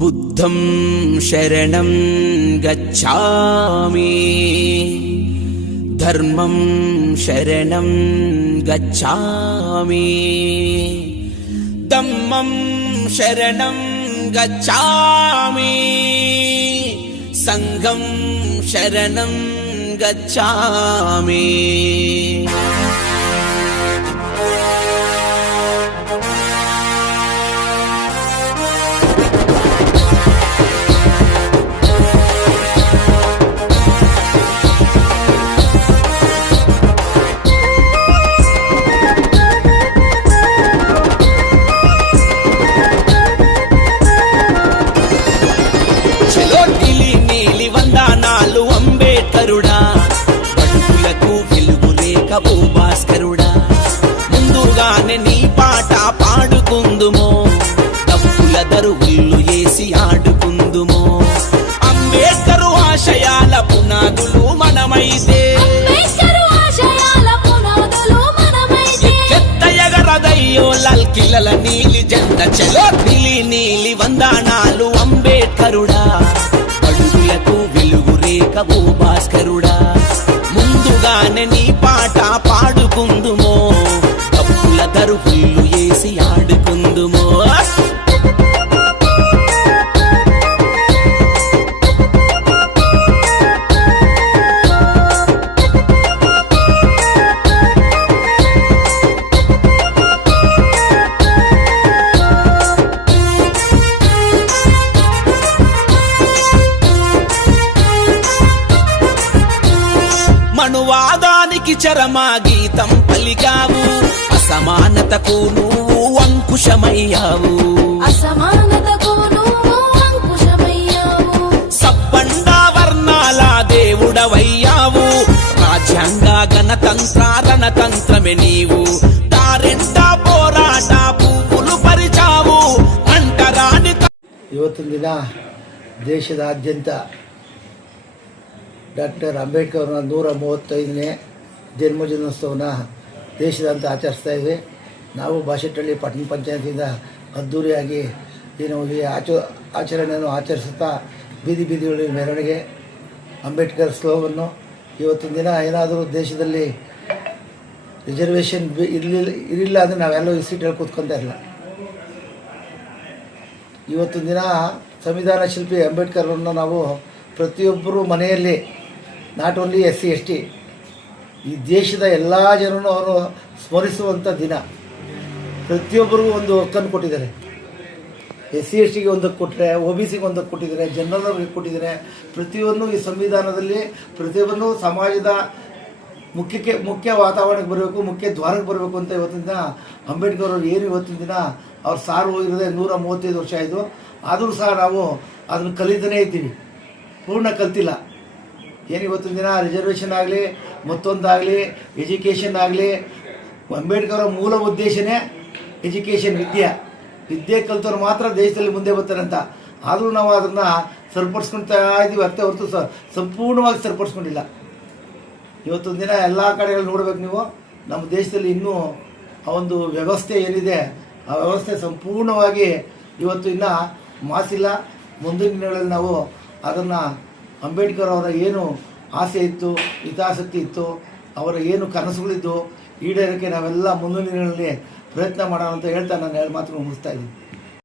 बुद्धं शरणं गच्छामि धर्मं शरणं गच्छामि धम्मं शरणं गच्छामि संघं शरणं गच्छामि। బడుగులకు వెలుగులేక ఓ భాస్కరుడా, ముందుగానే నీ పాట పాడుకుందుమో, డబ్బుల దరువుళ్ళు వేసి ఆడుకుందుమో. అంబేద్కరు ఆశయాల పునాదులు మనమైతే ఎగరదయ్యో లాల్ కిల్లల నీలి జెండా చలో నీలి నీలి వందనాలు అంబేద్కరుడా, బడుగులకు వెలుగురేక ఓ భాస్కరుడా, ముందుగానే నీ పాట పాడుకుందుమో, డబ్బుల దరువుళ్ళు వేసి ఆడుకుందుమో. మనువాదానికి చరమా గీతం పలికావు, అసమానతకు నువ్వు అంకుశమయ్యావు, అసమానతకు నువ్వు అంకుశమయ్యావు. సబ్బండ వర్ణాల దేవుడవయ్యావు, రాజ్యాంగ గణతంత్ర రణతంత్రమే నీవు, దారెంట పోరాట పువ్వులు పరిచావు అంటరాని. ಇವತ್ತಿನ ದಿನ ದೇಶದಾದ್ಯಂತ ಡಾಕ್ಟರ್ ಅಂಬೇಡ್ಕರ್ ಅವರ 135ನೇ ಜನ್ಮದಿನೋತ್ಸವನ ದೇಶದಾದ್ಯಂತ ಆಚರಿಸ್ತಾ ಇದ್ವಿ. ನಾವು ಬಾಶೆಟ್ಟಹಳ್ಳಿ ಪಟ್ಟಣ ಪಂಚಾಯತಿಯಿಂದ ಅದ್ದೂರಿಯಾಗಿ ಈ ಆಚರಣೆಯನ್ನು ಆಚರಿಸುತ್ತಾ ಬೀದಿ ಬೀದಿಗಳಲ್ಲಿ ಮೆರವಣಿಗೆ ಅಂಬೇಡ್ಕರ್ ಸ್ಲೋವನ್ನು. ಇವತ್ತಿನ ದಿನ ಏನಾದರೂ ದೇಶದಲ್ಲಿ ರಿಸರ್ವೇಷನ್ ಇರಲಿಲ್ಲ ಅಂದರೆ ನಾವೆಲ್ಲೋ ಈ ಸೀಟಲ್ಲಿ ಕೂತ್ಕೊತಾ ಇರಲಿಲ್ಲ. ಇವತ್ತಿನ ದಿನ ಸಂವಿಧಾನ ಶಿಲ್ಪಿ ಅಂಬೇಡ್ಕರ್ ಅವರನ್ನು ನಾವು ಪ್ರತಿಯೊಬ್ಬರು ಮನೆಯಲ್ಲಿ ನಾಟ್ ಓನ್ಲಿ SC ST ಈ ದೇಶದ ಎಲ್ಲ ಜನರೂ ಅವರು ಸ್ಮರಿಸುವಂಥ ದಿನ. ಪ್ರತಿಯೊಬ್ಬರಿಗೂ ಒಂದು ಹಕ್ಕನ್ನು ಕೊಟ್ಟಿದ್ದಾರೆ. SC STಗೆ ಒಂದಕ್ಕೆ ಕೊಟ್ಟರೆ, OBCಗೆ ಒಂದಕ್ಕೆ ಕೊಟ್ಟಿದ್ದಾರೆ, ಜನರಲ್ಗೆ ಕೊಟ್ಟಿದ್ದಾರೆ. ಪ್ರತಿಯೊಂದು ಈ ಸಂವಿಧಾನದಲ್ಲಿ ಪ್ರತಿಯೊಬ್ಬರೂ ಸಮಾಜದ ಮುಖ್ಯ ವಾತಾವರಣಕ್ಕೆ ಬರಬೇಕು, ಮುಖ್ಯ ದ್ವಾರಕ್ಕೆ ಬರಬೇಕು ಅಂತ ಇವತ್ತಿನ ದಿನ ಅಂಬೇಡ್ಕರ್ ಅವರು ಏನು ಇವತ್ತಿನ ದಿನ ಅವ್ರು ಸಾರು ಹೋಗಿರೋದೆ 135 ವರ್ಷ ಆಯಿತು. ಆದರೂ ಸಹ ನಾವು ಅದನ್ನು ಕಲಿತಾನೇ ಇದ್ದೀವಿ, ಪೂರ್ಣ ಕಲ್ತಿಲ್ಲ. ಏನು ಇವತ್ತಿನ ದಿನ ರಿಸರ್ವೇಷನ್ ಆಗಲಿ, ಮತ್ತೊಂದಾಗಲಿ, ಎಜುಕೇಷನ್ ಆಗಲಿ, ಅಂಬೇಡ್ಕರ್ ಮೂಲ ಉದ್ದೇಶನೇ ಎಜುಕೇಷನ್, ವಿದ್ಯೆ ಕಲಿತವ್ರು ಮಾತ್ರ ದೇಶದಲ್ಲಿ ಮುಂದೆ ಬರ್ತಾರೆ ಅಂತ. ಆದರೂ ನಾವು ಅದನ್ನು ಸರಿಪಡಿಸ್ಕೊಳ್ತಾ ಇದ್ದೀವಿ ಅಷ್ಟೇ ಹೊರತು ಸಂಪೂರ್ಣವಾಗಿ ಸರಿಪಡಿಸ್ಕೊಂಡಿಲ್ಲ. ಇವತ್ತೊಂದು ದಿನ ಎಲ್ಲ ಕಡೆಗಳು ನೋಡಬೇಕು ನೀವು, ನಮ್ಮ ದೇಶದಲ್ಲಿ ಇನ್ನೂ ಆ ಒಂದು ವ್ಯವಸ್ಥೆ ಏನಿದೆ ಆ ವ್ಯವಸ್ಥೆ ಸಂಪೂರ್ಣವಾಗಿ ಇವತ್ತು ಇನ್ನೂ ಮಾಸಿಲ್ಲ. ಮುಂದಿನ ದಿನಗಳಲ್ಲಿ ನಾವು ಅದನ್ನು ಅಂಬೇಡ್ಕರ್ ಅವರ ಏನು ಆಸೆ ಇತ್ತು, ಹಿತಾಸಕ್ತಿ ಇತ್ತು, ಅವರ ಏನು ಕನಸುಗಳಿದ್ದು ಈಡೇರೋಕ್ಕೆ ನಾವೆಲ್ಲ ಮುಂದಿನ ದಿನಗಳಲ್ಲಿ ಪ್ರಯತ್ನ ಮಾಡೋಣ ಅಂತ ಹೇಳ್ತಾ ನಾನು 2 ಮಾತುಗಳು ಮುಗಿಸ್ತಾ ಇದ್ದೀನಿ.